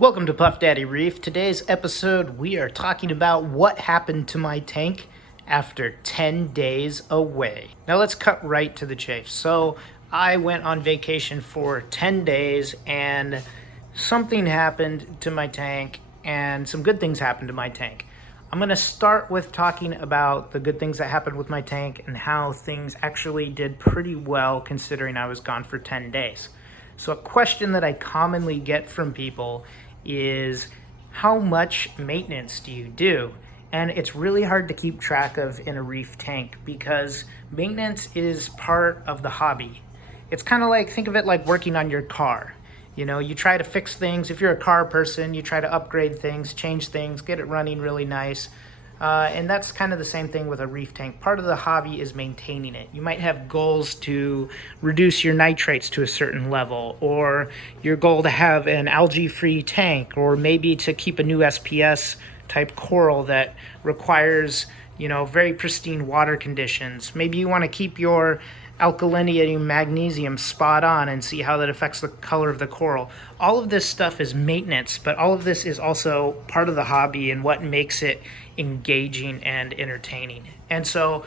Welcome to puffdaddyreef. Today's episode, we are talking about what happened to my tank after 10 days away. Now let's cut right to the chase. So I went on vacation for 10 days and something happened to my tank and some good things happened to my tank. I'm going to start with talking about the good things that happened with my tank and how things actually did pretty well considering I was gone for 10 days. So a question that I commonly get from people is, how much maintenance do you do? And it's really hard to keep track of in a reef tank because maintenance is part of the hobby. It's kind of like, think of it like working on your car. You know, you try to fix things. If you're a car person, you try to upgrade things, change things, get it running really nice. And that's kind of the same thing with a reef tank. Part of the hobby is maintaining it. You might have goals to reduce your nitrates to a certain level, or your goal to have an algae-free tank, or maybe to keep a new SPS type coral that requires, very pristine water conditions. Maybe you want to keep your alkalinity and magnesium spot on and see how that affects the color of the coral. All of this stuff is maintenance, but all of this is also part of the hobby and what makes it engaging and entertaining. And so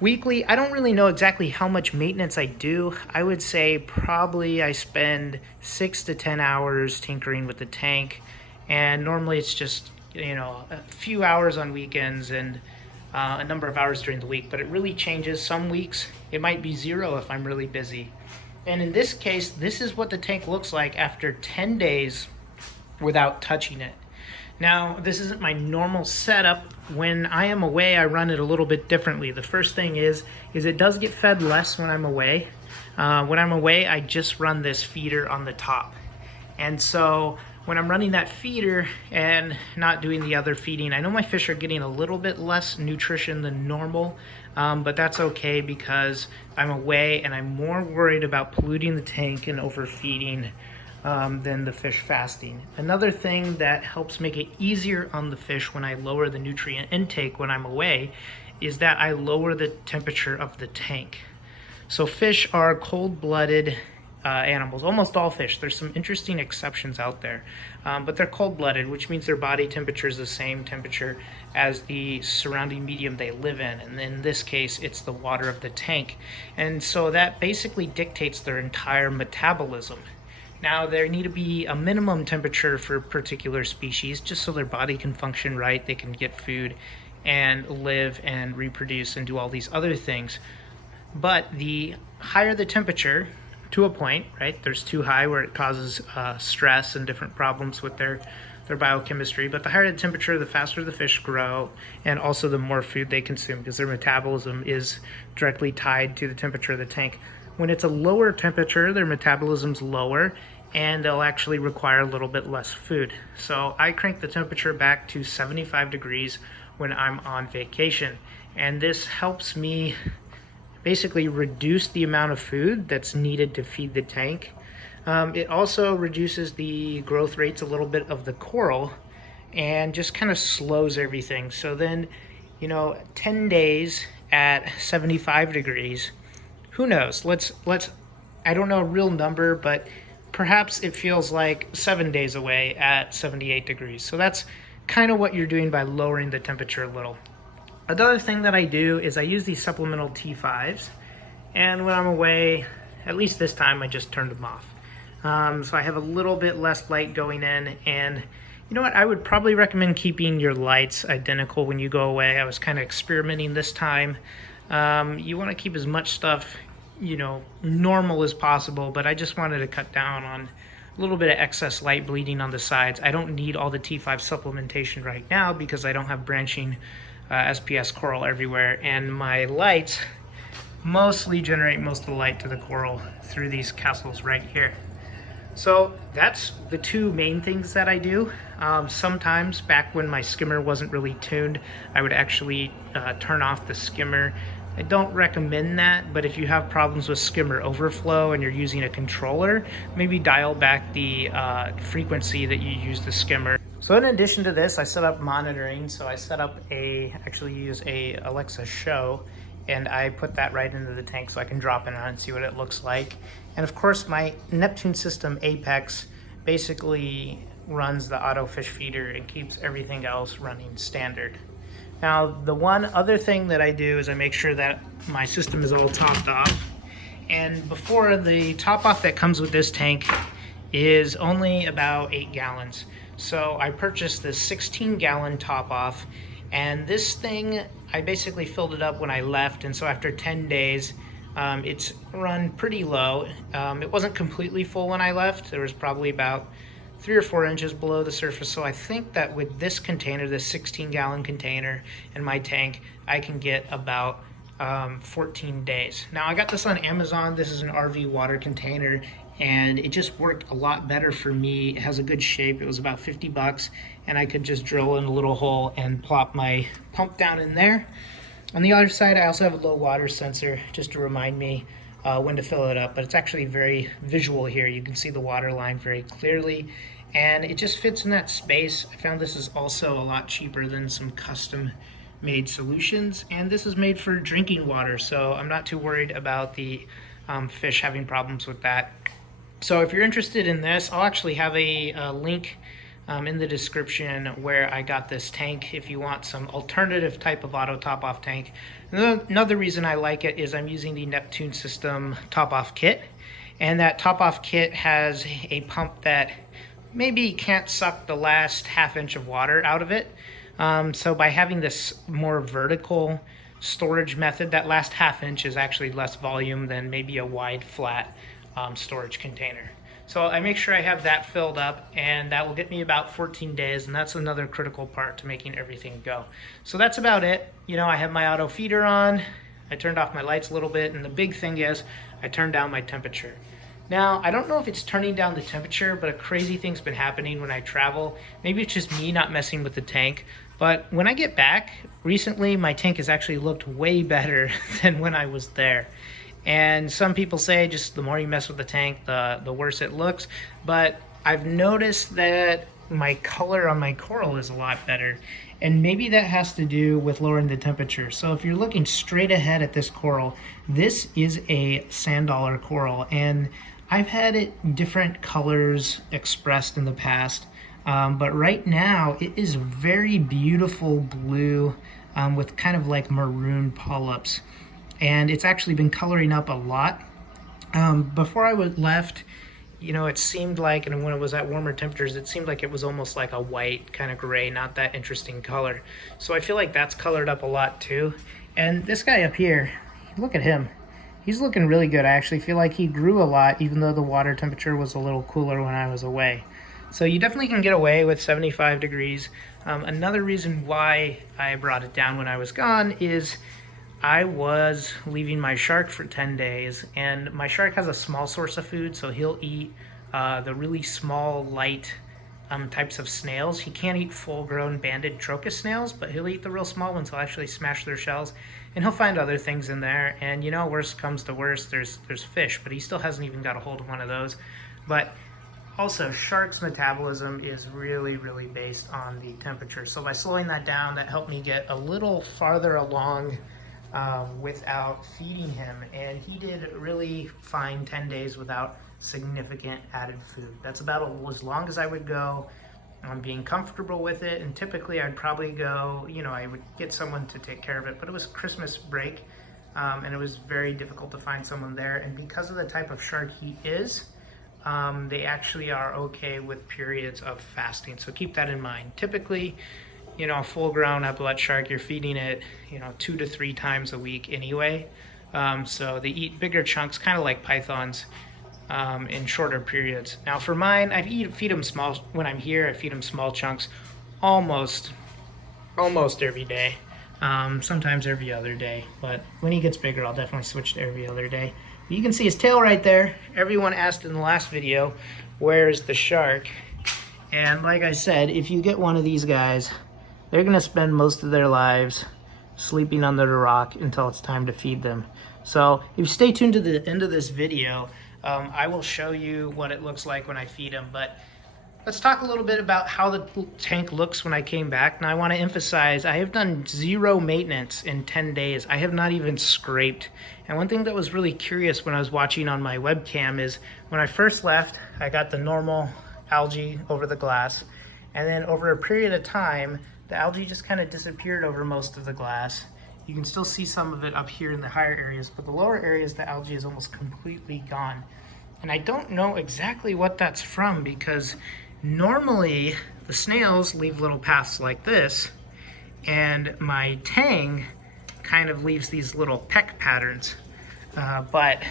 weekly, I don't really know exactly how much maintenance I do. I would say probably I spend 6 to 10 hours tinkering with the tank, and normally it's just a few hours on weekends and a number of hours during the week, but it really changes. Some weeks it might be 0 if I'm really busy. And in this case, this is what the tank looks like after 10 days without touching it. Now, this isn't my normal setup. When I am away, I run it a little bit differently. The first thing is it does get fed less when I'm away. When I'm away, I just run this feeder on the top. And so when I'm running that feeder and not doing the other feeding, I know my fish are getting a little bit less nutrition than normal, but that's okay because I'm away and I'm more worried about polluting the tank and overfeeding than the fish fasting. Another thing that helps make it easier on the fish when I lower the nutrient intake when I'm away is that I lower the temperature of the tank. So fish are cold-blooded animals, almost all fish. There's some interesting exceptions out there, but they're cold-blooded, which means their body temperature is the same temperature as the surrounding medium they live in, and in this case it's the water of the tank. And so that basically dictates their entire metabolism. Now, there need to be a minimum temperature for particular species just so their body can function right, they can get food and live and reproduce and do all these other things. But the higher the temperature, to a point, right? There's too high where it causes stress and different problems with their biochemistry. But the higher the temperature, the faster the fish grow, and also the more food they consume because their metabolism is directly tied to the temperature of the tank. When it's a lower temperature, their metabolism's lower, and they'll actually require a little bit less food. So I crank the temperature back to 75 degrees when I'm on vacation. And this helps me basically reduce the amount of food that's needed to feed the tank. It also reduces the growth rates a little bit of the coral and just kind of slows everything. So then, 10 days at 75 degrees, who knows? I don't know a real number, but perhaps it feels like 7 days away at 78 degrees. So that's kind of what you're doing by lowering the temperature a little. Another thing that I do is I use these supplemental T5s, and when I'm away, at least this time, I just turned them off. So I have a little bit less light going in, and you know what? I would probably recommend keeping your lights identical when you go away. I was kind of experimenting this time. You want to keep as much stuff normal as possible, but I just wanted to cut down on a little bit of excess light bleeding on the sides. I don't need all the T5 supplementation right now because I don't have branching SPS coral everywhere, and my lights mostly generate most of the light to the coral through these Kessils right here. So that's the two main things that I do. Sometimes back when my skimmer wasn't really tuned, I would actually turn off the skimmer. I don't recommend that, but if you have problems with skimmer overflow and you're using a controller, maybe dial back the frequency that you use the skimmer. So in addition to this, I set up monitoring. So I set up actually use a Alexa Show, and I put that right into the tank so I can drop it on and see what it looks like. And of course, my Neptune system Apex basically runs the auto fish feeder and keeps everything else running standard. Now, the one other thing that I do is I make sure that my system is all topped off. And before, the top off that comes with this tank is only about 8 gallons. So I purchased this 16-gallon top off, and this thing, I basically filled it up when I left, and so after 10 days, it's run pretty low. It wasn't completely full when I left. There was probably about 3 or 4 inches below the surface. So I think that with this container, this 16-gallon container and my tank, I can get about 14 days. Now, I got this on Amazon. This is an RV water container, and it just worked a lot better for me. It has a good shape. It was about 50 bucks, and I could just drill in a little hole and plop my pump down in there. On the other side, I also have a low water sensor just to remind me when to fill it up, but it's actually very visual here. You can see the water line very clearly, and it just fits in that space. I found this is also a lot cheaper than some custom made solutions, and this is made for drinking water, so I'm not too worried about the fish having problems with that. So if you're interested in this, I'll actually have a link in the description where I got this tank if you want some alternative type of auto top off tank. Another reason I like it is I'm using the Neptune system top off kit, and that top off kit has a pump that maybe can't suck the last ½ inch of water out of it. So by having this more vertical storage method, that last ½ inch is actually less volume than maybe a wide flat storage container. So I make sure I have that filled up, and that will get me about 14 days, and that's another critical part to making everything go. So that's about it. You know, I have my auto feeder on, I turned off my lights a little bit, and the big thing is I turned down my temperature. Now, I don't know if it's turning down the temperature, but a crazy thing's been happening when I travel. Maybe it's just me not messing with the tank, but when I get back, recently my tank has actually looked way better than when I was there. And some people say just the more you mess with the tank, the worse it looks. But I've noticed that my color on my coral is a lot better. And maybe that has to do with lowering the temperature. So if you're looking straight ahead at this coral, this is a sand dollar coral. And I've had it different colors expressed in the past. But right now it is very beautiful blue with kind of like maroon polyps. And it's actually been coloring up a lot. Before I left, you know, it seemed like, and when it was at warmer temperatures, it seemed like it was almost like a white kind of gray, not that interesting color. So I feel like that's colored up a lot too. And this guy up here, look at him. He's looking really good. I actually feel like he grew a lot, even though the water temperature was a little cooler when I was away. So you definitely can get away with 75 degrees. Another reason why I brought it down when I was gone is I was leaving my shark for 10 days, and my shark has a small source of food, so he'll eat the really small, light types of snails. He can't eat full-grown banded trochus snails, but he'll eat the real small ones. He'll actually smash their shells, and he'll find other things in there. And you know, worst comes to worst, there's fish, but he still hasn't even got a hold of one of those. But also, sharks' metabolism is really, really based on the temperature. So by slowing that down, that helped me get a little farther along without feeding him, and he did really fine 10 days without significant added food. That's about as long as I would go on being comfortable with it, and typically I'd probably go, you know, I would get someone to take care of it, but it was Christmas break, and it was very difficult to find someone there, and because of the type of shark he is, they actually are okay with periods of fasting, so keep that in mind. Typically, you know, a full-grown epaulette shark, you're feeding it, you know, 2 to 3 times a week anyway. So they eat bigger chunks, kind of like pythons, in shorter periods. Now for mine, I feed them small, when I'm here, I feed them small chunks almost every day. Sometimes every other day. But when he gets bigger, I'll definitely switch to every other day. But you can see his tail right there. Everyone asked in the last video, where's the shark? And like I said, if you get one of these guys, they're going to spend most of their lives sleeping under the rock until it's time to feed them. So if you stay tuned to the end of this video, I will show you what it looks like when I feed them. But let's talk a little bit about how the tank looks when I came back. Now I want to emphasize, I have done 0 maintenance in 10 days. I have not even scraped. And one thing that was really curious when I was watching on my webcam is when I first left, I got the normal algae over the glass. And then over a period of time, the algae just kind of disappeared over most of the glass. You can still see some of it up here in the higher areas, but the lower areas, the algae is almost completely gone. And I don't know exactly what that's from, because normally the snails leave little paths like this, and my tang kind of leaves these little peck patterns, but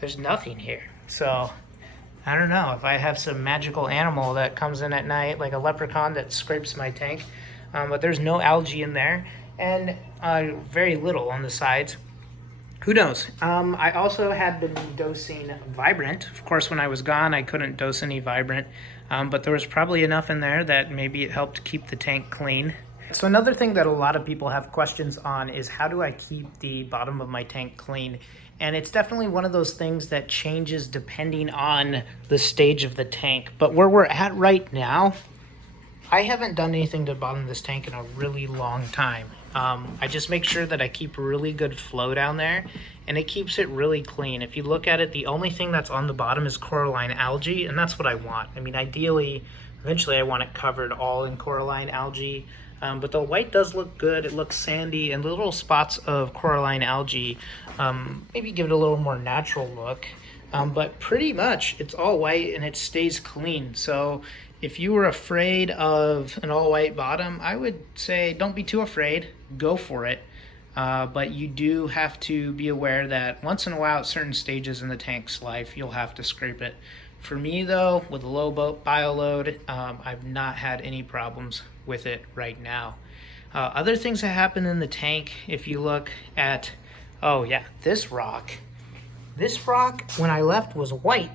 there's nothing here. So I don't know if I have some magical animal that comes in at night, like a leprechaun that scrapes my tank, but there's no algae in there, and very little on the sides. Who knows? I also had been dosing Vibrant. Of course, when I was gone, I couldn't dose any Vibrant, but there was probably enough in there that maybe it helped keep the tank clean. So another thing that a lot of people have questions on is, how do I keep the bottom of my tank clean? And it's definitely one of those things that changes depending on the stage of the tank. But where we're at right now, I haven't done anything to the bottom of this tank in a really long time. I just make sure that I keep really good flow down there, and it keeps it really clean. If you look at it, the only thing that's on the bottom is coralline algae, and that's what I want. I mean, ideally, eventually I want it covered all in coralline algae, but the white does look good. It looks sandy, and the little spots of coralline algae maybe give it a little more natural look. But pretty much it's all white and it stays clean. So if you were afraid of an all white bottom, I would say don't be too afraid, go for it. But you do have to be aware that once in a while at certain stages in the tank's life, you'll have to scrape it. For me though, with a low bioload, I've not had any problems with it right now. Other things that happen in the tank, if you look at, oh yeah, this rock. This rock, when I left, was white.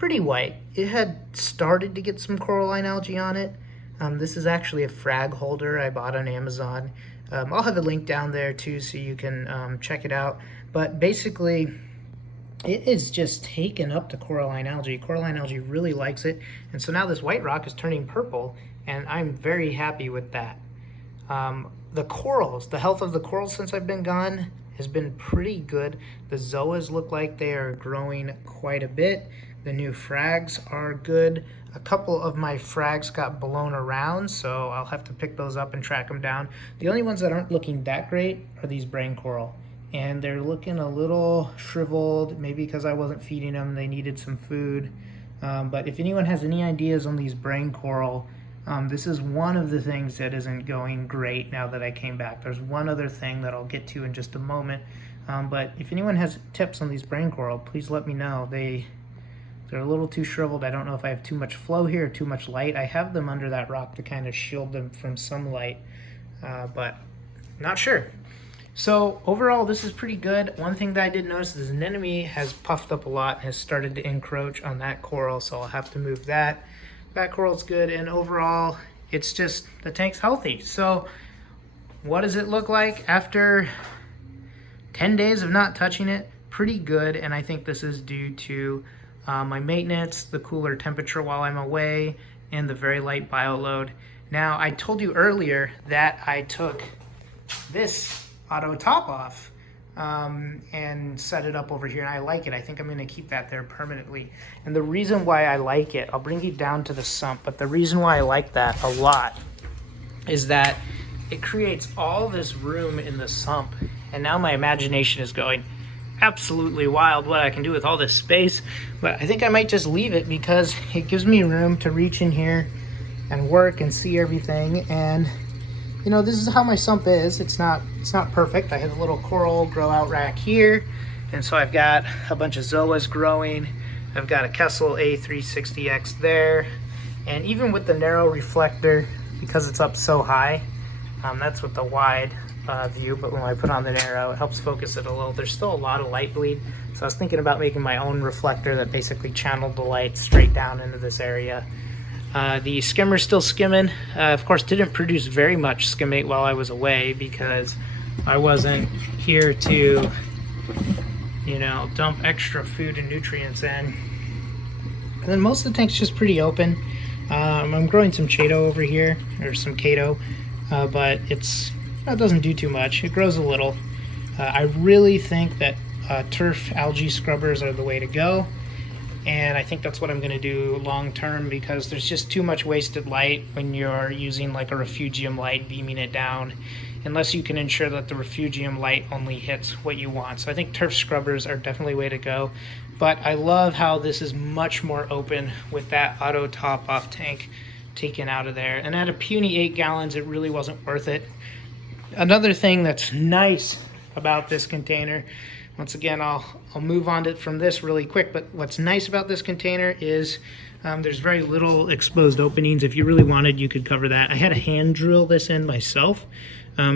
Pretty white. It had started to get some coralline algae on it. This is actually a frag holder I bought on Amazon. I'll have a link down there too so you can check it out. But basically, it is just taken up to coralline algae. Coralline algae really likes it. And so now this white rock is turning purple, and I'm very happy with that. The corals, the health of the corals since I've been gone has been pretty good. The zoas look like they are growing quite a bit. The new frags are good. A couple of my frags got blown around, so I'll have to pick those up and track them down. The only ones that aren't looking that great are these brain coral. And they're looking a little shriveled, maybe because I wasn't feeding them, they needed some food. But if anyone has any ideas on these brain coral, this is one of the things that isn't going great now that I came back. There's one other thing that I'll get to in just a moment. But if anyone has tips on these brain coral, please let me know. They're a little too shriveled. I don't know if I have too much flow here or too much light. I have them under that rock to kind of shield them from some light, but not sure. So overall, this is pretty good. One thing that I did notice is an anemone has puffed up a lot and has started to encroach on that coral, so I'll have to move that. That coral's good, and overall, it's just, the tank's healthy. So what does it look like after 10 days of not touching it? Pretty good, and I think this is due to my maintenance, the cooler temperature while I'm away, and the very light bioload. Now, I told you earlier that I took this auto top off and set it up over here, and I like it. I think I'm going to keep that there permanently. And the reason why I like it, I'll bring you down to the sump, but the reason why I like that a lot is that it creates all this room in the sump, and now my imagination is going absolutely wild what I can do with all this space. But I think I might just leave it because it gives me room to reach in here and work and see everything. And you know, this is how my sump is. It's not perfect. I have a little coral grow out rack here, and so I've got a bunch of zoas growing. I've got a Kessil A360X there, and even with the narrow reflector, because it's up so high, that's with the wide view, but when I put on the narrow, it helps focus it a little. There's still a lot of light bleed, so I was thinking about making my own reflector that basically channeled the light straight down into this area. The skimmer's still skimming. Of course, didn't produce very much skimmate while I was away because I wasn't here to, you know, dump extra food and nutrients in. And then most of the tank's just pretty open. I'm growing some chaeto over here, or some cato, but it doesn't do too much. It grows a little. I really think that turf algae scrubbers are the way to go. And I think that's what I'm going to do long term, because there's just too much wasted light when you're using like a refugium light beaming it down, unless you can ensure that the refugium light only hits what you want. So I think turf scrubbers are definitely a way to go. But I love how this is much more open with that auto top off tank taken out of there. And at a puny 8 gallons, it really wasn't worth it. Another thing that's nice about this container, once again, I'll move on to from this really quick, but what's nice about this container is there's very little exposed openings. If you really wanted, you could cover that. I had to hand drill this in myself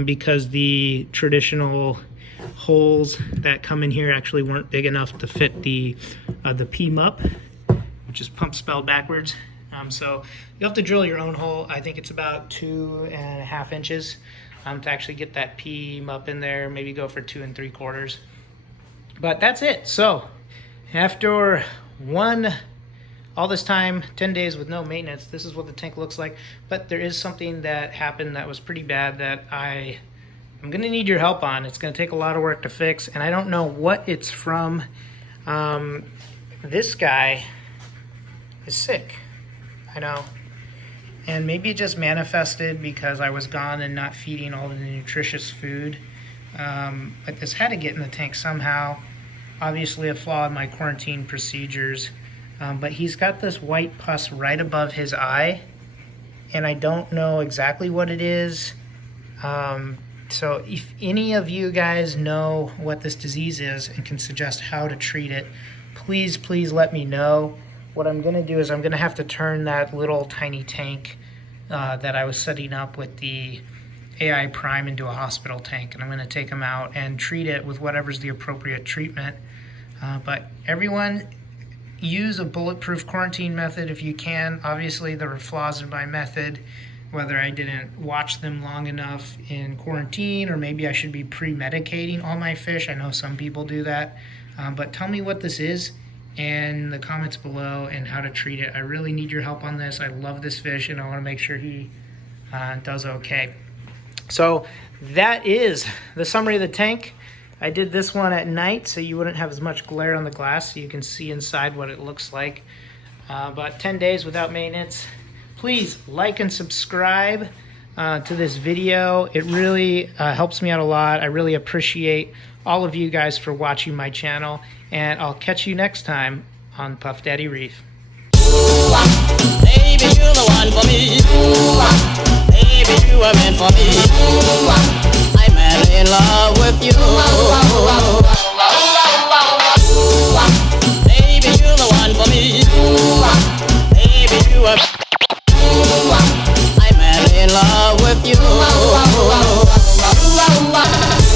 because the traditional holes that come in here actually weren't big enough to fit the P-mup, which is pump spelled backwards. So you have to drill your own hole. I think it's about 2.5 inches to actually get that P-mup in there. Maybe go for 2 3/4. But that's it. So after all this time, 10 days with no maintenance, this is what the tank looks like. But there is something that happened that was pretty bad that I'm going to need your help on. It's going to take a lot of work to fix, and I don't know what it's from. This guy is sick, I know. And maybe it just manifested because I was gone and not feeding all the nutritious food. But this had to get in the tank somehow. Obviously a flaw in my quarantine procedures. But he's got this white pus right above his eye, and I don't know exactly what it is. So if any of you guys know what this disease is and can suggest how to treat it, please let me know. What I'm going to do is I'm going to have to turn that little tiny tank that I was setting up with the AI Prime into a hospital tank, and I'm going to take them out and treat it with whatever's the appropriate treatment. But everyone, use a bulletproof quarantine method if you can. Obviously there were flaws in my method, whether I didn't watch them long enough in quarantine, or maybe I should be pre-medicating all my fish. I know some people do that. But tell me what this is in the comments below and how to treat it. I really need your help on this. I love this fish and I want to make sure he does okay. So that is the summary of the tank. I did this one at night so you wouldn't have as much glare on the glass, so you can see inside what it looks like. But 10 days without maintenance. Please like and subscribe to this video. It really helps me out a lot. I really appreciate all of you guys for watching my channel, and I'll catch you next time on Puff Daddy Reef. Baby, you're the one for me. Baby, you are meant for me. I'm madly in love with you. Baby, you're the one for me. Baby, you are. I'm madly in love.